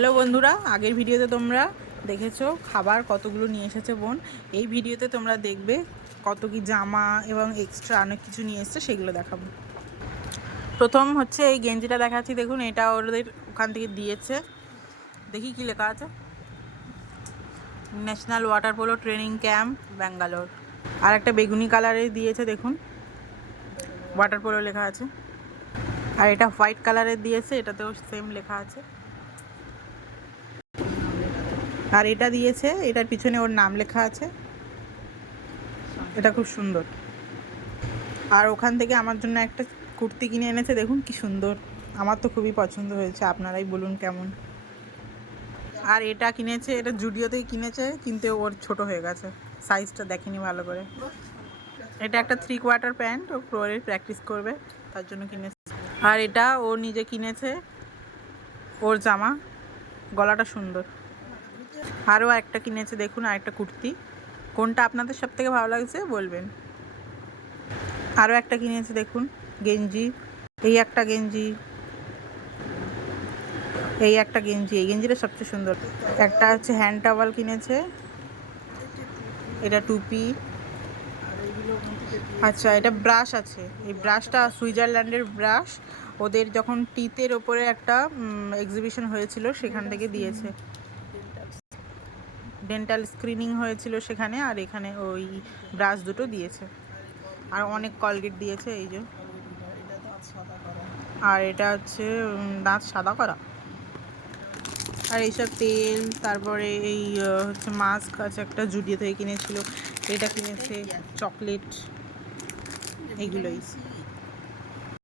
Hello বন্ধুরা, আগের ভিডিওতে তোমরা দেখেছো খাবার কতগুলো নিয়ে এসেছে বোন। এই ভিডিওতে তোমরা দেখবে কত কি জামা এবং এক্সট্রা অনেক কিছু নিয়ে এসেছে, সেগুলো দেখাবো। প্রথম হচ্ছে এই গেঞ্জিটা দেখাচ্ছি, দেখুন এটা ওদের ওখান থেকে দিয়েছে। দেখি কি লেখা আছে, national water polo training camp Bangalore. আর একটা বেগুনি কালারের দিয়েছে, দেখুন ওয়াটার পোলো লেখা আছে। আর এটা হোয়াইট কালারের দিয়েছে, এটাতেও সেম লেখা আছে। আর এটা দিয়েছে, এটার পিছনে ওর নাম লেখা আছে। এটা খুব সুন্দর। আর ওখান থেকে আমার জন্য একটা কুর্তি কিনে এনেছে, দেখুন কি সুন্দর। আমার তো খুবই পছন্দ হয়েছে, আপনারাই বলুন কেমন। আর এটা কিনেছে, এটা জুডিও থেকে কিনেছে, কিন্তু ওর ছোট হয়ে গেছে, সাইজটা দেখেনি ভালো করে। এটা একটা 3/4 প্যান্ট, ও ফ্লোরে প্র্যাকটিস করবে তার জন্য কিনেছে। আর এটা ও নিজে কিনেছে, ওর জামা, গলাটা সুন্দর। আরও একটা কিনেছে, দেখুন আরেকটা কুর্তি। কোনটা আপনাদের সব থেকে ভালো লাগছে বলবেন। আরও একটা কিনেছে, দেখুন গেঞ্জি। এই একটা গেঞ্জি, এই একটা গেঞ্জি, এই গেঞ্জিটা সবচেয়ে সুন্দর। একটা হচ্ছে হ্যান্ড টাওয়াল কিনেছে, এটা টুপি। আচ্ছা, এটা ব্রাশ আছে, এই ব্রাশটা সুইজারল্যান্ডের ব্রাশ। ওদের যখন টিথের ওপরে একটা এক্সিবিশন হয়েছিল, সেখান থেকে দিয়েছে। ডেন্টাল স্ক্রিনিং হয়েছিল সেখানে, আর এখানে ওই ব্রাশ দুটো দিয়েছে। আর অনেক কলগেট দিয়েছে, এই যে। আর এটা হচ্ছে দাঁত সাদা করা। আর এইসব তেল, তারপরে এই হচ্ছে মাস্ক আছে, একটা জুডিও থেকে কিনেছিল। এটা কিনেছে চকলেট, এইগুলোই।